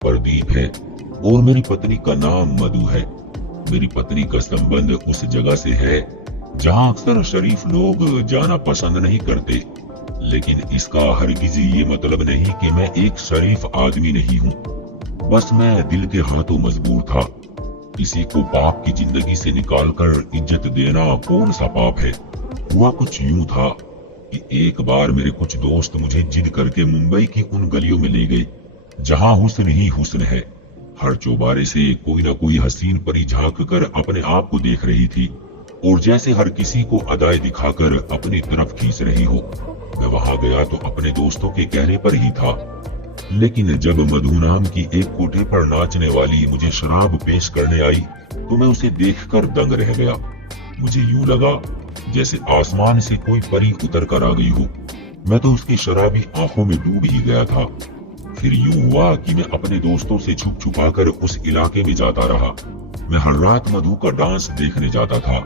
प्रदीप है और मेरी पत्नी का नाम मधु है। मेरी पत्नी का संबंध उस जगह से है जहां अक्सर शरीफ लोग जाना पसंद नहीं करते, लेकिन इसका हरगिज ये मतलब नहीं कि मैं एक शरीफ आदमी नहीं हूँ। बस मैं दिल के हाथों मजबूर था। किसी को पाप की जिंदगी से निकालकर इज्जत देना कौन सा पाप है। हुआ कुछ यूं था कि एक बार मेरे कुछ दोस्त मुझे जिद करके मुंबई की उन गलियों में ले गए जहां हुस्न ही हुस्न है। हर चौबारे से कोई न कोई हसीन परी झांक कर अपने आप को देख रही थी और जैसे हर किसी को अदाएं दिखाकर अपनी तरफ खींच रही हो। मैं वहां गया तो अपने दोस्तों के कहने पर ही था, लेकिन जब मधु नाम की एक कोठे पर नाचने वाली मुझे शराब पेश करने आई तो मैं उसे देखकर दंग रह गया। मुझे यूं लगा जैसे आसमान से कोई परी उतर कर आ गई हो। मैं तो उसकी शराबी आंखों में डूब ही गया था। फिर यूं हुआ कि मैं अपने दोस्तों से छुप छुपा कर उस इलाके में जाता रहा। मैं हर रात मधु का डांस देखने जाता था।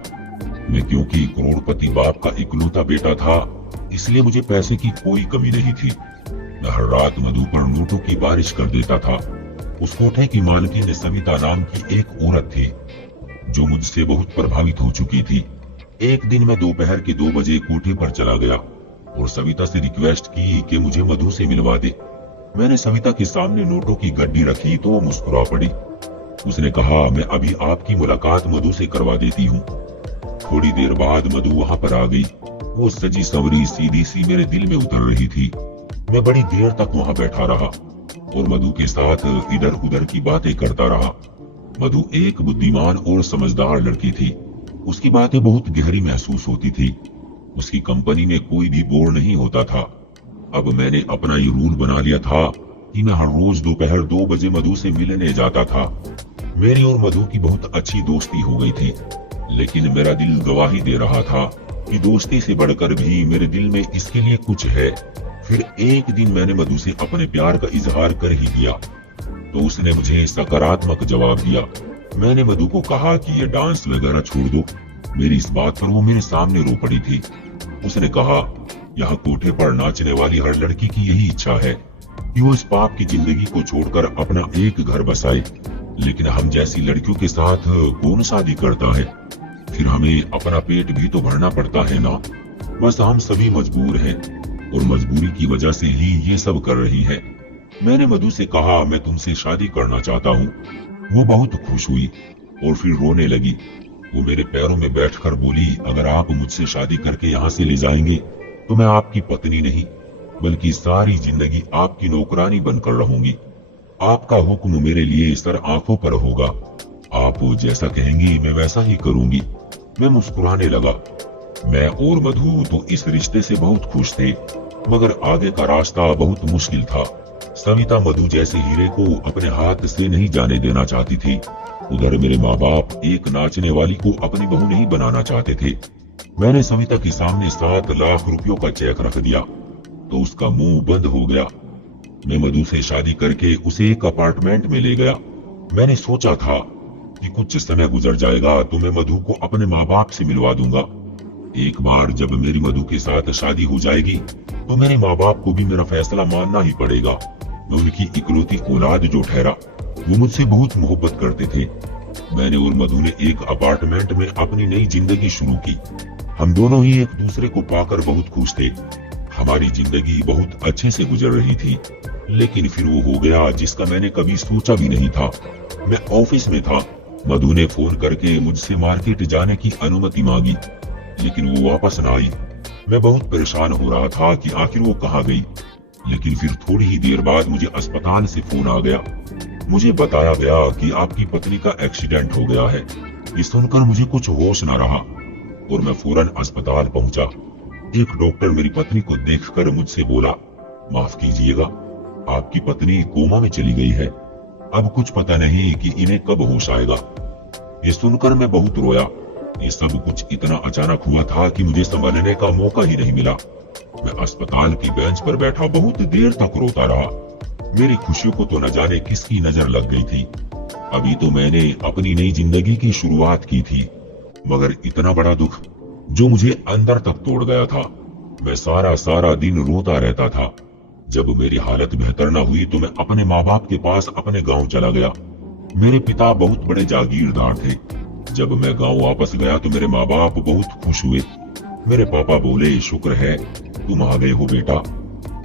मैं क्योंकि करोड़पति बाप का इकलौता बेटा था, इसलिए मुझे पैसे की कोई कमी नहीं थी। मैं हर रात मधु पर नोटों की बारिश कर देता था। उस कोठे की मालकिन सविता नाम की एक औरत थी जो मुझसे बहुत प्रभावित हो चुकी थी। एक दिन मैं दोपहर के 2 बजे कोठे पर चला गया और सविता से रिक्वेस्ट की कि मुझे मधु से मिलवा दे। मैंने सविता के सामने नोटों की गड्डी रखी तो मुस्कुरा पड़ी। उसने कहा, मैं अभी आपकी मुलाकात मधु से करवा देती हूँ। थोड़ी देर बाद मधु वहाँ पर आ गई। वो सजी सवरी सीधी सी मेरे दिल में उतर रही थी। मैं बड़ी देर तक वहाँ बैठा रहा और मधु के साथ इधर उधर की बातें करता रहा। मधु एक बुद्धिमान और समझदार लड़की थी। उसकी बातें बहुत गहरी महसूस होती थी। उसकी कंपनी में कोई भी बोर नहीं होता था। अब मैंने अपना ये रूल बना लिया था कि मैं हर रोज दोपहर 2 बजे मधु से मिलने जाता था। मेरी और मधु की बहुत अच्छी दोस्ती हो गई थी, लेकिन मेरा दिल गवाही दे रहा था कि दोस्ती से बढ़कर भी मेरे दिल में इसके लिए कुछ है। फिर एक दिन मैंने मधु से अपने प्यार का इजहार कर ही दिया तो उसने मुझे सकारात्मक जवाब दिया। मैंने मधु को कहा कि ये डांस वगैरह छोड़ दो। मेरी इस बात पर वो मेरे सामने रो पड़ी थी। उसने कहा, यहाँ कोठे पर नाचने वाली हर लड़की की यही इच्छा है कि वो इस पाप की जिंदगी को छोड़कर अपना एक घर बसाए, लेकिन हम जैसी लड़कियों के साथ कौन शादी करता है। फिर हमें अपना पेट भी तो भरना पड़ता है ना। बस हम सभी मजबूर हैं और मजबूरी की वजह से ही ये सब कर रही है। मैंने मधु से कहा, मैं तुमसे शादी करना चाहता हूँ। वो बहुत खुश हुई और फिर रोने लगी। वो मेरे पैरों में बैठकर बोली, अगर आप मुझसे शादी करके यहाँ से ले जाएंगे तो मैं आपकी पत्नी नहीं बल्कि सारी जिंदगी आपकी नौकरानी बनकर रहूंगी। आपका हुक्म मेरे लिए सर आंखों पर होगा। आप जैसा कहेंगी मैं वैसा ही करूंगी। मैं मुस्कुराने लगा। मैं और मधु तो इस रिश्ते से बहुत खुश थे, मगर आगे का रास्ता बहुत मुश्किल था। सविता मधु जैसे हीरे को अपने हाथ से नहीं जाने देना चाहती थी। उधर मेरे माँ बाप एक नाचने वाली को अपनी बहू नहीं बनाना चाहते थे। मैंने सविता के सामने 7 लाख रुपयों का चेक रख दिया तो उसका मुंह बंद हो गया। मैं मधु से शादी करके उसे एक अपार्टमेंट में ले गया। मैंने सोचा था कि कुछ समय गुजर जाएगा तो मैं मधु को अपने माँ बाप से मिलवा दूंगा। एक बार जब मेरी मधु के साथ शादी हो जाएगी तो मेरे माँ बाप को भी मेरा फैसला मानना ही पड़ेगा। मैं उनकी इकलौती औलाद जो ठहरा, वो मुझसे बहुत मोहब्बत करते थे। मैंने और मधु ने एक अपार्टमेंट में अपनी नई जिंदगी शुरू की। हम दोनों ही एक दूसरे को पाकर बहुत खुश थे। हमारी जिंदगी बहुत अच्छे से गुजर रही थी, लेकिन फिर वो हो गया जिसका मैंने कभी सोचा भी नहीं था। मैं ऑफिस में था। मधु ने फोन करके मुझसे मार्केट जाने की अनुमति मांगी, लेकिन वो वापस न आई। मैं बहुत परेशान हो रहा था कि आखिर वो कहाँ गई। लेकिन फिर थोड़ी ही देर बाद मुझे अस्पताल से फोन आ गया। मुझे बताया गया कि आपकी पत्नी का एक्सीडेंट हो गया है। ये सुनकर मुझे कुछ होश न रहा और मैं फौरन अस्पताल पहुंचा। एक डॉक्टर मेरी पत्नी को देखकर मुझसे बोला, माफ कीजिएगा, आपकी पत्नी कोमा में चली गई है। अब कुछ पता नहीं कि इन्हें कब होश आएगा। ये सुनकर मैं बहुत रोया। ये सब कुछ इतना अचानक हुआ था कि मुझे संभलने का मौका ही नहीं मिला। मैं अस्पताल की बेंच पर बैठा बहुत देर तक रोता रहा। मेरी खुशियों को तो न जाने किसकी नजर लग गई थी। अभी तो मैंने अपनी नई जिंदगी की शुरुआत की थी, मगर इतना बड़ा दुख जो मुझे अंदर तक तोड़ गया था। मैं सारा दिन रोता रहता था। जब मेरी हालत बेहतर न हुई तो मैं अपने माँ बाप के पास अपने गांव चला गया। मेरे पिता बहुत बड़े जागीरदार थे। जब मैं गांव वापस गया तो मेरे माँ बाप बहुत खुश हुए। मेरे पापा बोले, शुक्र है तुम आ गए हो बेटा,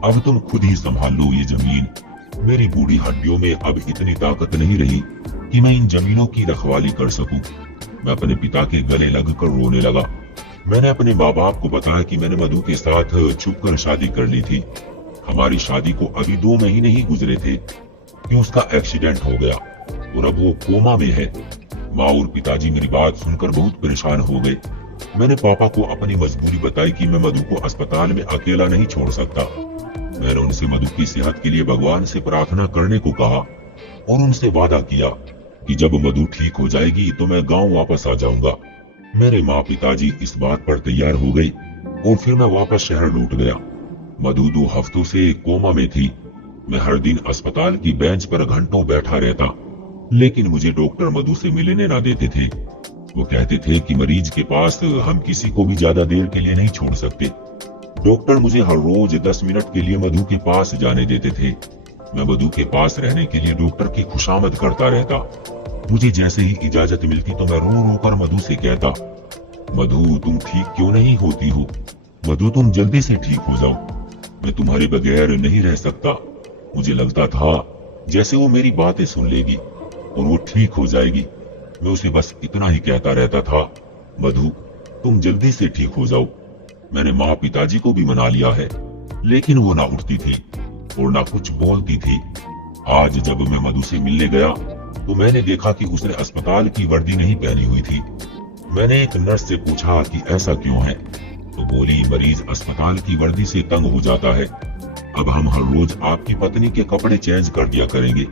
अब तुम खुद ही संभाल लो ये जमीन। मेरी बूढ़ी हड्डियों में अब इतनी ताकत नहीं रही कि मैं इन जमीनों की रखवाली कर सकूं। मैं अपने पिता के गले लगकर रोने लगा। मैंने अपने माँ बाप को बताया कि मैंने मधु के साथ छुपकर शादी कर ली थी। हमारी शादी को अभी 2 महीने ही गुजरे थे कि उसका एक्सीडेंट हो गया और अब वो कोमा में है। माँ और पिताजी मेरी बात सुनकर बहुत परेशान हो गए। मैंने पापा को अपनी मजबूरी बताई कि मैं मधु को अस्पताल में अकेला नहीं छोड़ सकता। मैंने उनसे मधु की सेहत के लिए भगवान से प्रार्थना करने को कहा और उनसे वादा किया कि जब मधु ठीक हो जाएगी तो मैं गांव वापस आ जाऊंगा। मेरे माँ पिताजी इस बात पर तैयार हो गए और फिर मैं वापस शहर लौट गया। मधु 2 हफ्तों से कोमा में थी। मैं हर दिन अस्पताल की बेंच पर घंटों बैठा रहता, लेकिन मुझे डॉक्टर मधु से मिलने ना देते थे। वो कहते थे कि मरीज के पास हम किसी को भी ज्यादा देर के लिए नहीं छोड़ सकते। डॉक्टर मुझे हर रोज 10 मिनट के लिए मधु के पास जाने देते थे। मैं मधु के पास रहने के लिए डॉक्टर की खुशामद करता रहता। मुझे जैसे ही इजाजत मिलती तो मैं रो रो कर मधु से कहता, मधु तुम ठीक क्यों नहीं होती हो? मधु तुम जल्दी से ठीक हो जाओ, मैं तुम्हारे बगैर नहीं रह सकता। मुझे लगता था जैसे वो मेरी बातें सुन लेगी और वो ठीक हो जाएगी। मैं उसे बस इतना ही कहता रहता था, मधु तुम जल्दी से ठीक हो जाओ। मैंने माँ पिताजी को भी मना लिया है, लेकिन वो ना उठती थी और ना कुछ बोलती थी। आज जब मैं मधु से मिलने गया तो मैंने देखा कि उसने अस्पताल की वर्दी नहीं पहनी हुई थी। मैंने एक नर्स से पूछा कि ऐसा क्यों है, तो बोली मरीज अस्पताल की वर्दी से तंग हो जाता है। अब हम हर रोज आपकी पत्नी के कपड़े चेंज कर दिया करेंगे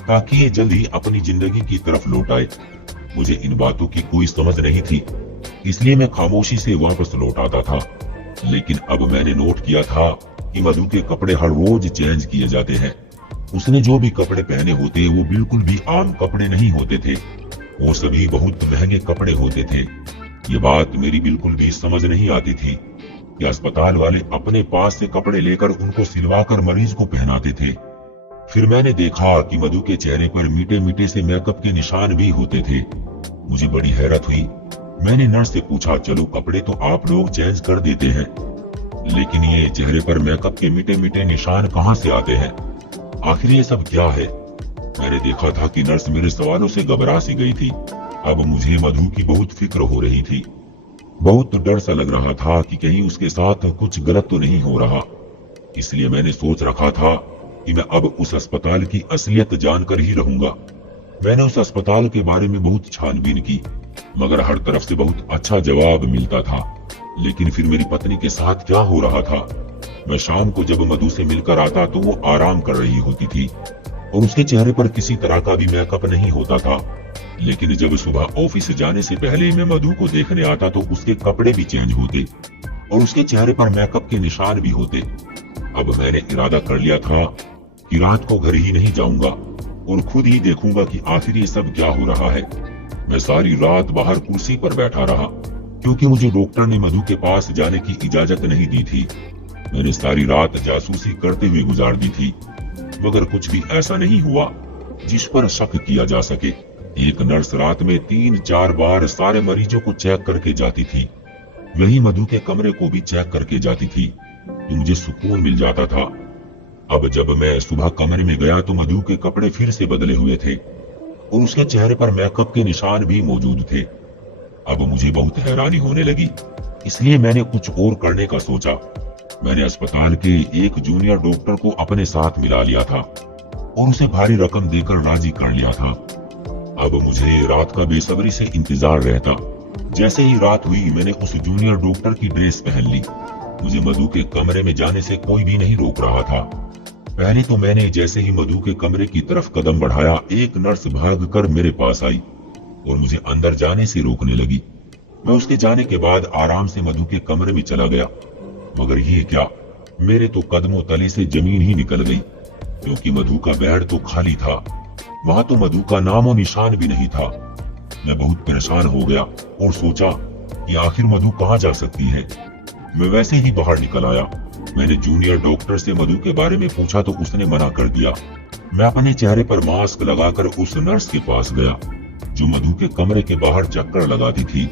ताकि ये जल्द ही अपनी जिंदगी की तरफ लौट आए। मुझे इन बातों की कोई समझ नहीं थी, इसलिए मैं खामोशी से वापस लौट आता था। लेकिन अब मैंने नोट किया था कि मधु के कपड़े हर रोज चेंज किए जाते हैं। उसने जो भी कपड़े पहने होते वो बिल्कुल भी आम कपड़े नहीं होते थे, वो सभी बहुत महंगे कपड़े होते थे। ये बात मेरी बिल्कुल भी समझ नहीं आती थी कि अस्पताल वाले अपने पास से कपड़े लेकर उनको सिलवाकर मरीज को पहनाते थे। फिर मैंने देखा कि मधु के चेहरे पर मीठे मीठे से मेकअप के निशान भी होते थे। मुझे बड़ी हैरत हुई। मैंने नर्स से पूछा, चलो कपड़े तो आप लोग चेंज कर देते हैं, लेकिन ये चेहरे पर मेकअप के मीठे मीठे निशान कहाँ से आते हैं? आखिर ये सब क्या है? मैंने देखा था कि नर्स मेरे सवालों से घबरा सी गई थी। अब मुझे मधु की बहुत फिक्र हो रही थी। बहुत डर सा लग रहा था कि कहीं उसके साथ कुछ गलत तो नहीं हो रहा। इसलिए मैंने सोच रखा था कि मैं अब उस अस्पताल की असलियत जानकर ही रहूंगा। मैंने उस अस्पताल के बारे में बहुत छानबीन की, मगर हर तरफ से बहुत अच्छा जवाब मिलता था। लेकिन फिर मेरी पत्नी के साथ क्या हो रहा था? मैं शाम को जब मधु से मिलकर आता तो वो आराम कर रही होती थी और उसके चेहरे पर किसी तरह का भी मेकअप नहीं होता था। लेकिन जब सुबह ऑफिस जाने से पहले मैं मधु को देखने आता तो उसके कपड़े भी चेंज होते और उसके चेहरे पर मेकअप के निशान भी होते। अब मैंने इरादा कर लिया था कि रात को घर ही नहीं जाऊंगा और खुद ही देखूंगा कि आखिर ये सब क्या हो रहा है। मैं सारी रात बाहर कुर्सी पर बैठा रहा क्योंकि मुझे डॉक्टर ने मधु के पास जाने की इजाजत नहीं दी थी। मैंने सारी रात जासूसी करते हुए गुजार दी थी, मगर कुछ भी ऐसा नहीं हुआ जिस पर शक किया जा सके। एक नर्स रात में 3-4 बार सारे मरीजों को चेक करके जाती थी। वही मधु के कमरे को भी चेक करके जाती थी तो मुझे सुकून मिल जाता था। अब जब मैं सुबह कमरे में गया तो मधु के कपड़े फिर से बदले हुए थे और उसके चेहरे पर मेकअप के निशान भी मौजूद थे। अब मुझे बहुत हैरानी होने लगी, इसलिए मैंने कुछ और करने का सोचा। मैंने अस्पताल के एक जूनियर डॉक्टर को अपने साथ मिला लिया था और उसे भारी रकम देकर राजी कर लिया था। अब मुझे रात का बेसब्री से इंतजार रहता। जैसे ही रात हुई मैंने उस जूनियर डॉक्टर की ड्रेस पहन ली। मुझे मधु के कमरे में जाने से कोई भी नहीं रोक रहा था। पहले तो मैंने जैसे ही मधु के कमरे की तरफ कदम बढ़ाया, एक नर्स भागकर मेरे पास आई और मुझे अंदर जाने से रोकने लगी। मैं उसके जाने के बाद आराम से मधु के कमरे में चला गया, मगर ये क्या, मेरे तो कदमों तले से जमीन ही निकल गई क्योंकि मधु का बेड तो खाली था। वहां तो मधु का नामो निशान भी नहीं था। मैं बहुत परेशान हो गया और सोचा कि आखिर मधु कहाँ जा सकती है। मैं वैसे ही बाहर निकल आया मैंने जूनियर डॉक्टर से मधु के बारे में पूछा तो उसने मना कर दिया। मैं अपने चेहरे पर मास्क लगाकर उस नर्स के पास गया जो मधु के कमरे के बाहर चक्कर लगाती थी।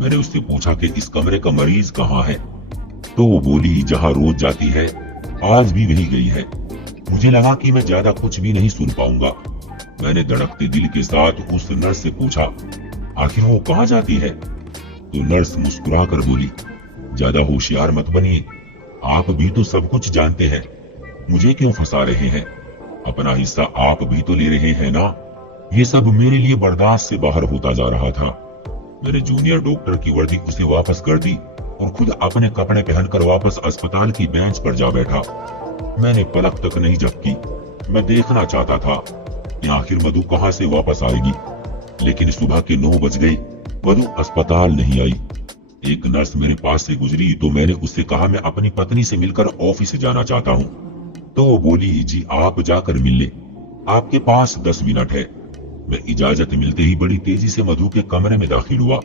मैंने उससे पूछा कि इस कमरे का मरीज कहाँ है, तो वो बोली जहाँ रोज जाती है, आज भी वही गई है। मुझे लगा कि मैं ज्यादा कुछ भी नहीं सुन पाऊंगा। मैंने धड़कते दिल के साथ उस नर्स से पूछा, आखिर वो कहाँ जाती है? तो नर्स मुस्कुराकर बोली, ज्यादा होशियार मत बनिए, आप भी तो सब कुछ जानते हैं, मुझे क्यों फंसा रहे हैं? अपना हिस्सा आप भी तो ले रहे हैं ना। ये सब मेरे लिए बर्दाश्त से बाहर होता जा रहा था। मैंने जूनियर डॉक्टर की वर्दी उसे वापस कर दी और खुद अपने कपड़े पहनकर वापस अस्पताल की बेंच पर जा बैठा। मैंने पलक तक नहीं झपकी। मैं देखना चाहता था कि आखिर मधु कहाँ से वापस आएगी, लेकिन सुबह के 9 बज गए, मधु अस्पताल नहीं आई। एक नर्स मेरे पास से गुजरी तो मैंने उससे कहा, मैं अपनी पत्नी से मिलकर ऑफिस जाना चाहता हूँ। तो वो बोली, जी आप जाकर मिल ले, आपके पास 10 मिनट है। मैं इजाजत मिलते ही बड़ी तेजी से मधु के कमरे में दाखिल हुआ।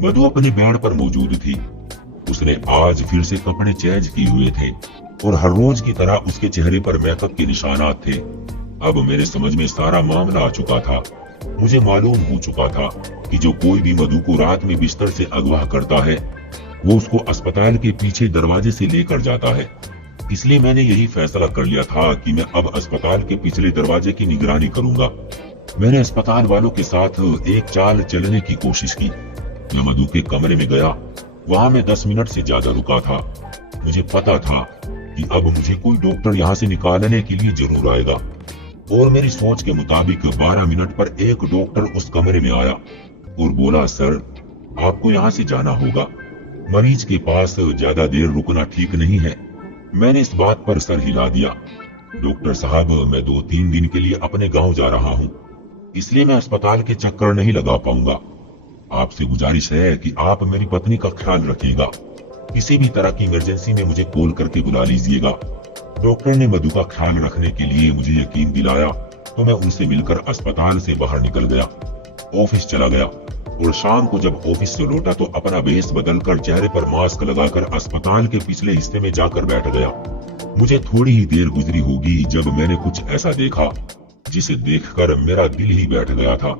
मधु अपने बेड पर मौजूद थी। उसने आज फिर से कपड़े चेंज किए हुए थे और हर रोज की तरह उसके चेहरे पर मेकअप के निशानात थे। अब मेरे समझ में सारा मामला आ चुका था। मुझे मालूम हो चुका था कि जो कोई भी मधु को रात में बिस्तर से अगवा करता है, वो उसको अस्पताल के पीछे दरवाजे से लेकर जाता है। इसलिए मैंने यही फैसला कर लिया था कि मैं अब अस्पताल के पिछले दरवाजे की निगरानी करूंगा। मैंने अस्पताल वालों के साथ एक चाल चलने की कोशिश की। मैं मधु के कमरे में गया। वहां मैं 10 मिनट से ज्यादा रुका था। मुझे पता था कि अब मुझे कोई डॉक्टर यहाँ से निकालने के लिए जरूर आएगा, और मेरी सोच के मुताबिक 12 मिनट पर एक डॉक्टर उस कमरे में आया और बोला, सर आपको यहाँ से जाना होगा, मरीज के पास ज्यादा देर रुकना ठीक नहीं है। मैंने इस बात पर सर हिला दिया। डॉक्टर साहब, मैं 2-3 दिन के लिए अपने गांव जा रहा हूँ, इसलिए मैं अस्पताल के चक्कर नहीं लगा पाऊंगा। आपसे गुजारिश है कि आप मेरी पत्नी का ख्याल रखिएगा। किसी भी तरह की इमरजेंसी में मुझे कॉल करके बुला लीजिएगा। डॉक्टर ने मधु का ख्याल रखने के लिए मुझे यकीन दिलाया तो मैं उनसे मिलकर अस्पताल से बाहर निकल गया, ऑफिस चला गया, और शाम को जब ऑफिस से लौटा तो अपना भेष बदलकर चेहरे पर मास्क लगाकर अस्पताल के पिछले हिस्से में जाकर बैठ गया। मुझे थोड़ी ही देर गुजरी होगी जब मैंने कुछ ऐसा देखा जिसे देखकर मेरा दिल ही बैठ गया था।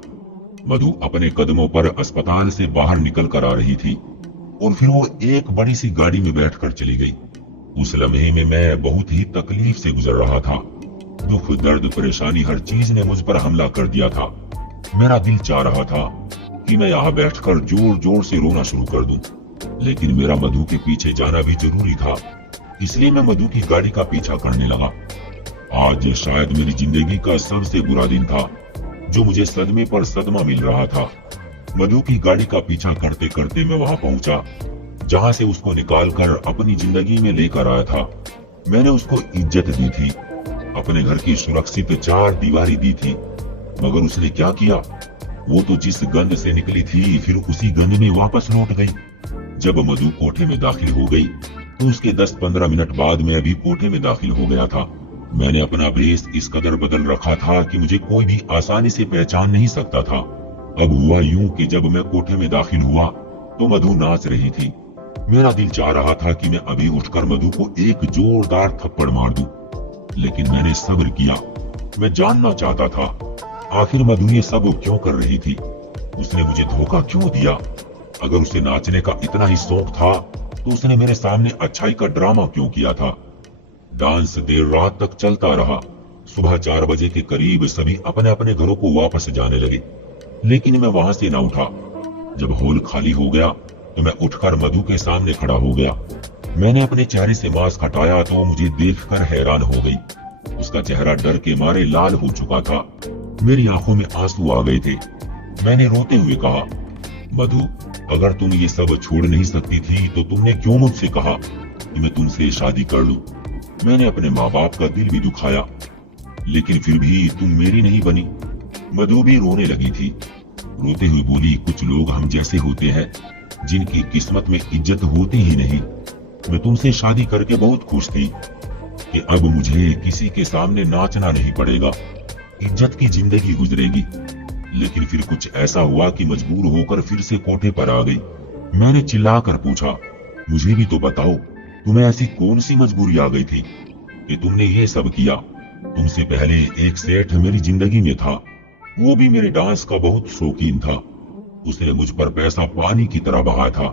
मधु अपने कदमों पर अस्पताल से बाहर निकल कर आ रही थी और फिर वो एक बड़ी सी गाड़ी में बैठकर चली गई। उस लम्हे में मैं बहुत ही तकलीफ से गुजर रहा था। दुख, दर्द, परेशानी, हर चीज ने मुझ पर हमला कर दिया था। मेरा दिल चाह रहा था कि मैं यहाँ बैठकर जोर जोर से रोना शुरू कर दूं, लेकिन मेरा मधु के पीछे जाना भी जरूरी था। इसलिए मैं मधु की गाड़ी का पीछा करने लगा। आज शायद मेरी जिंदगी का सबसे बुरा दिन था, जो मुझे सदमे पर सदमा मिल रहा था। मधु की गाड़ी का पीछा करते करते मैं वहां पहुंचा जहां से उसको निकालकर अपनी जिंदगी में लेकर आया था। मैंने उसको इज्जत दी थी, अपने घर की सुरक्षित 4 दीवारी दी थी, मगर उसने क्या किया? वो तो जिस गंद से निकली थी फिर उसी गंद में वापस लौट गई। जब मधु कोठे में दाखिल हो गई तो उसके 10-15 मिनट बाद मैं भी कोठे में दाखिल हो गया था। मैंने अपना भेष इस कदर बदल रखा था कि मुझे कोई भी आसानी से पहचान नहीं सकता था। अब हुआ यूं कि जब मैं कोठे में दाखिल हुआ तो मधु नाच रही थी। मेरा दिल चाह रहा था कि मैं अभी उठकर मधु को एक जोरदार थप्पड़ मार दूं, लेकिन मैंने सब्र किया। मैं जानना चाहता था आखिर मधु ये सब क्यों कर रही थी, उसने मुझे धोखा क्यों दिया। अगर उसे नाचने का इतना ही शौक था तो उसने मेरे सामने अच्छाई का ड्रामा क्यों किया था। डांस देर रात तक चलता रहा। सुबह 4 बजे के करीब सभी अपने अपने घरों को वापस जाने लगे, लेकिन मैं वहां से ना उठा। जब हॉल खाली हो गया तो मैं उठकर मधु के सामने खड़ा हो गया। मैंने अपने चेहरे से मास्क हटाया तो मुझे देखकर हैरान हो गई। उसका चेहरा डर के मारे लाल हो चुका था। मेरी आंखों में आंसू आ गए थे। मैंने रोते हुए कहा, मधु, अगर तुम ये सब छोड़ नहीं सकती थी तो तुमने क्यों मुझसे कहा कि मैं तुमसे शादी कर लूं? मैंने अपने माँ बाप का दिल भी दुखाया, लेकिन फिर भी तुम मेरी नहीं बनी। मधु भी रोने लगी थी। रोते हुए बोली, कुछ लोग हम जैसे होते हैं जिनकी किस्मत में इज्जत होती ही नहीं। मैं तुमसे शादी करके बहुत खुश थी कि अब मुझे किसी के सामने नाचना नहीं पड़ेगा, इज्जत की जिंदगी गुजरेगी। लेकिन फिर कुछ ऐसा हुआ कि मजबूर होकर फिर से कोठे पर आ गई। मैंने चिल्लाकर पूछा, मुझे भी तो बताओ तुम्हें ऐसी कौन सी मजबूरी आ गई थी कि तुमने ये सब किया? तुमसे पहले एक सेठ मेरी जिंदगी में था, वो भी मेरे डांस का बहुत शौकीन था। उसने मुझ पर पैसा पानी की तरह बहाया था।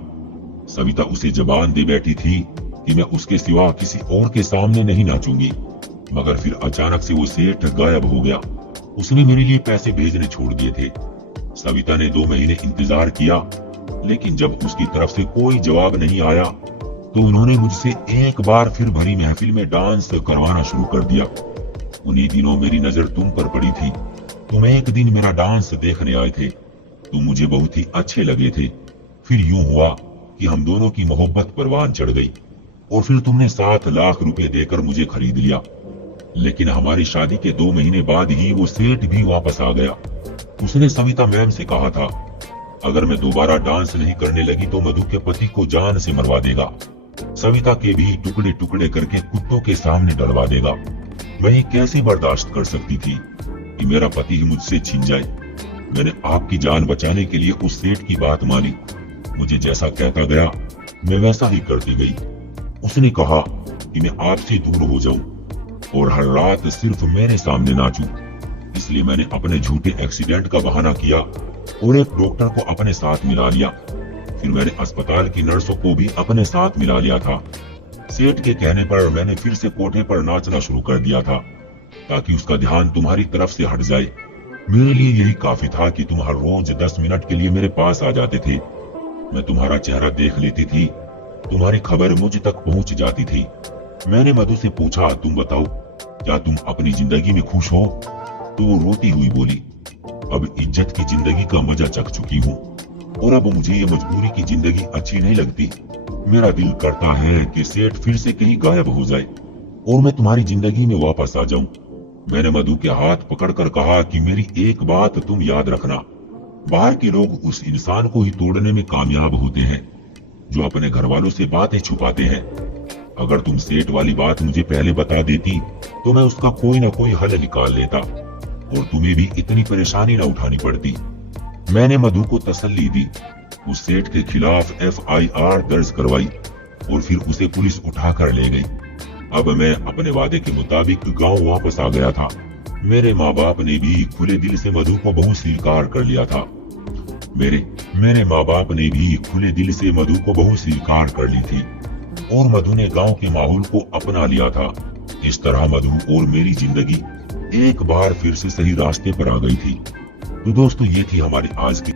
सविता उसे जबान दे बैठी थी कि मैं उसके सिवा किसी और के सामने नहीं नाचूंगी, मगर फिर अचानक से वो सेठ गायब हो गया। उसने मेरे लिए पैसे भेजने छोड़ दिए थे। सविता ने 2 महीने इंतजार किया, लेकिन जब उसकी तरफ से कोई जवाब नहीं आया तो उन्होंने मुझसे एक बार फिर भरी महफिल में डांस करवाना शुरू कर दिया। उन्हीं दिनों मेरी नजर तुम पर पड़ी थी। तुम एक दिन मेरा डांस देखने आए थे। तुम मुझे बहुत ही अच्छे लगे थे। फिर यूं हुआ कि हम दोनों की मोहब्बत परवान चढ़ गई और फिर तुमने 7 लाख रुपए देकर मुझे खरीद लिया। लेकिन हमारी शादी के 2 महीने बाद ही वो सेठ भी वापस आ गया। उसने सविता मैम से कहा था, अगर मैं दोबारा डांस नहीं करने लगी तो मधु के पति को जान से मरवा देगा, सविता के भी टुकड़े टुकड़े करके कुत्तों के सामने डलवा देगा। मैं ये कैसे बर्दाश्त कर सकती थी कि मेरा पति ही मुझसे छीन जाए। मैंने आपकी जान बचाने के लिए उस सेठ की बात मानी। मुझे जैसा कहता गया मैं वैसा ही करती गई। उसने कहा कि मैं आपसे दूर हो जाऊं और हर रात सिर्फ मेरे सामने नाचूं। इसलिए मैंने अपने झूठे एक्सीडेंट का बहाना किया और एक डॉक्टर को अपने साथ मिला लिया। फिर मैंने अस्पताल की नर्सों को भी अपने साथ मिला लिया था। सेठ के कहने पर मैंने फिर से कोठे पर नाचना शुरू कर दिया था ताकि उसका ध्यान तुम्हारी तरफ से हट जाए। मेरे लिए यही काफी था कि तुम हर रोज 10 मिनट के लिए मेरे पास आ जाते थे। मैं तुम्हारा चेहरा देख लेती थी, तुम्हारी खबर मुझ तक पहुंच जाती थी। मैंने मधु से पूछा, तुम बताओ क्या तुम अपनी जिंदगी में खुश हो? तो वो रोती हुई बोली, अब इज्जत की जिंदगी का मजा चख चुकी हूँ और अब मुझे ये मजबूरी की जिंदगी अच्छी नहीं लगती। मेरा दिल करता है कि सेठ फिर से कहीं गायब हो जाए और मैं तुम्हारी जिंदगी में वापस आ जाऊं। मैंने मधु के हाथ पकड़कर कहा कि मेरी एक बात तुम याद रखना, बाहर के लोग उस इंसान को ही तोड़ने में कामयाब होते हैं जो अपने घर वालों से बातें छुपाते हैं। अगर तुम सेठ वाली बात मुझे पहले बता देती तो मैं उसका कोई ना कोई हल निकाल लेता और तुम्हें भी इतनी परेशानी न उठानी पड़ती। मैंने मधु को तसल्ली दी। उस सेठ के खिलाफ FIR दर्ज करवाई और फिर उसे पुलिस उठाकर ले गई। अब मैं अपने वादे के मुताबिक गांव वापस आ गया था। मेरे माँ बाप ने भी खुले दिल से मधु को बहू स्वीकार कर लिया था। मेरे माँ बाप ने भी खुले दिल से मधु को बहू स्वीकार कर ली थी और मधु ने गांव के माहौल को अपना लिया था। इस तरह मधु और मेरी जिंदगी एक बार फिर से सही रास्ते पर आ गई थी। तो दोस्तों, ये थी हमारी आज की